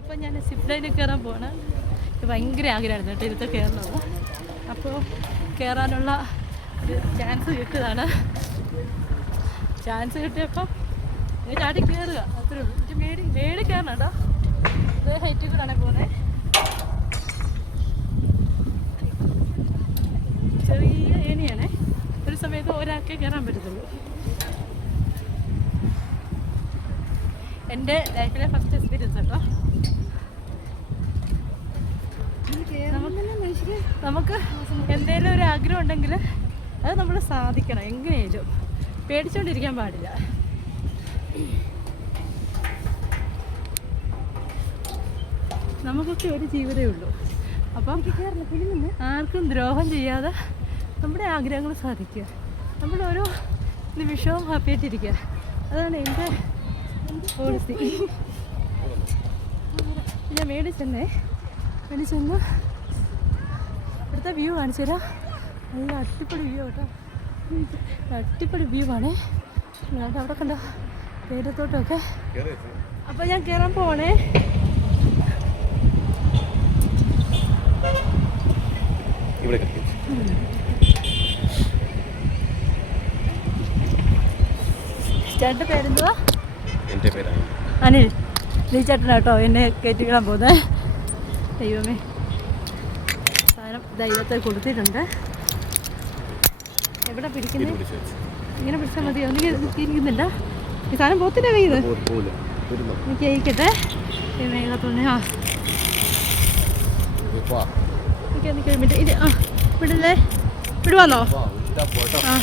അപ്പം ഞാൻ സിപ്പ് ലൈനിൽ കയറാൻ പോവാണ്. ഭയങ്കര ആഗ്രഹമായിരുന്നു കേട്ടോ ഇതിൽ കയറണത്. അപ്പോൾ കയറാനുള്ള ഒരു ചാൻസ് കിട്ടിയതാണ്. ചാൻസ് കിട്ടിയപ്പം ഞാൻ ചാടി കയറുക, അത്രേ ഉള്ളൂ. എനിക്ക് മേടി കയറണം കേട്ടോ. അതേ ഹൈറ്റിൽ കൂടാണ് പോകുന്നത്. ചെറിയ ഏണിയാണേ. ഒരു സമയത്ത് ഒരാൾക്കേ കയറാൻ പറ്റത്തുള്ളൂ. എൻ്റെ ലൈഫിലെ ഫസ്റ്റ് എക്സ്പീരിയൻസ് കേട്ടോ. നമുക്ക് എന്തെങ്കിലും ഒരു ആഗ്രഹം ഉണ്ടെങ്കിൽ അത് നമ്മൾ സാധിക്കണം. എങ്ങനെയായാലും പേടിച്ചുകൊണ്ടിരിക്കാൻ പാടില്ല. നമുക്കൊക്കെ ഒരു ജീവിതമേ ഉള്ളൂ. അപ്പം ആർക്കും ദ്രോഹം ചെയ്യാതെ നമ്മുടെ ആഗ്രഹങ്ങൾ സാധിക്കുക. നമ്മളോരോ നിമിഷവും ഹാപ്പിയായിട്ടിരിക്കുക. അതാണ് എൻ്റെ പോളിസി. ഞാൻ മേടിച്ചെന്ന് ഇവിടുത്തെ വ്യൂ കാണിച്ചു തരാം. നല്ല അടിപൊളി വ്യൂ കേട്ടോ. അടിപൊളി വ്യൂ ആണേ. അവിടെ കണ്ടോ തേയിലത്തോട്ടമൊക്കെ. അപ്പം ഞാൻ കയറാൻ പോണേ. ചേട്ടൻ്റെ പേരെന്തുവാ? എൻ്റെ പേരാണ് അനിൽ. നീ ചേട്ടനാട്ടോ എന്നെ കയറ്റിക്കിടാൻ പോകുന്നത്. ദൈവമേ, സാധനം ദൈവത്തെ കൊടുത്തിട്ടുണ്ട്. എവിടെ പിടിക്കുന്നത്? ഇങ്ങനെ പിടിച്ചാൽ മതി. ഒന്നും ഇരിക്കുന്നില്ല. ഈ സാധനം പോത്തിൻ്റെ കയ്യിൽ എനിക്ക് അയക്കട്ടെ. മേഘത്തുണി നിൽക്കാൻ മിനിറ്റ്. ഇത് വിടല്ലേ? വിടുവാന്നോ? ആ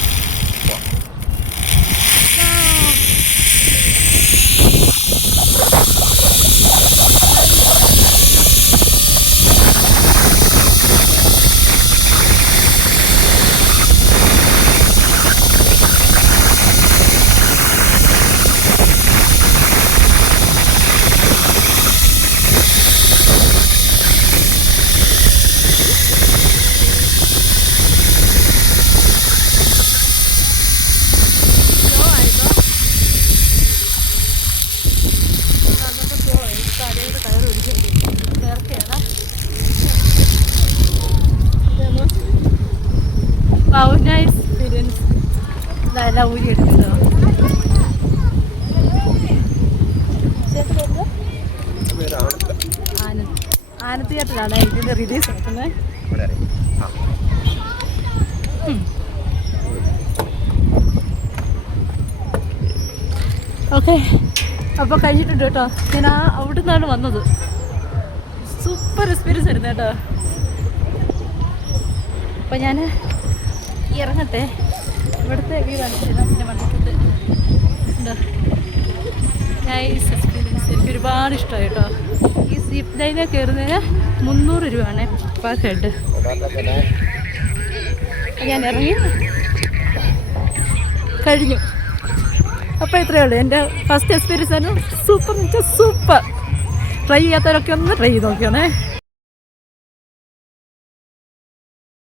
എക്സ്പീരിയൻസ്. ഇതെല്ലാം ഊരി എടുക്കുന്നതോ. ആനന്ദ് തിയേറ്ററിലാണ് ഇതിൻ്റെ റിലീസ് നടക്കുന്നത്. ഓക്കെ, അപ്പോൾ കഴിഞ്ഞിട്ടുണ്ട് കേട്ടോ. ഞാൻ അവിടെ നിന്നാണ് വന്നത്. സൂപ്പർ എക്സ്പീരിയൻസ് ആയിരുന്നു കേട്ടോ. അപ്പം ഞാൻ ഇറങ്ങട്ടെ. ഇവിടുത്തെ വ്യൂ കാണിച്ചില്ല. പിന്നെ വന്നിട്ടുണ്ട്. ഉണ്ടോ? Nice experience. എനിക്ക് ഒരുപാട് ഇഷ്ടമായി കേട്ടോ. ഈ സിപ്പ് ലൈനിൽ കയറുന്നതിന് 300 രൂപയാണ് പെർ ഹെഡ്. ഞാൻ ഇറങ്ങി കഴിഞ്ഞു. അപ്പോൾ ഇത്രയേ ഉള്ളൂ. എൻ്റെ ഫസ്റ്റ് എക്സ്പീരിയൻസ് ആയിരുന്നു. സൂപ്പർ എന്ന് വെച്ചാൽ സൂപ്പർ. ട്രൈ ചെയ്യാത്തവരൊക്കെ ഒന്ന് ട്രൈ ചെയ്ത് നോക്കിയാണേ.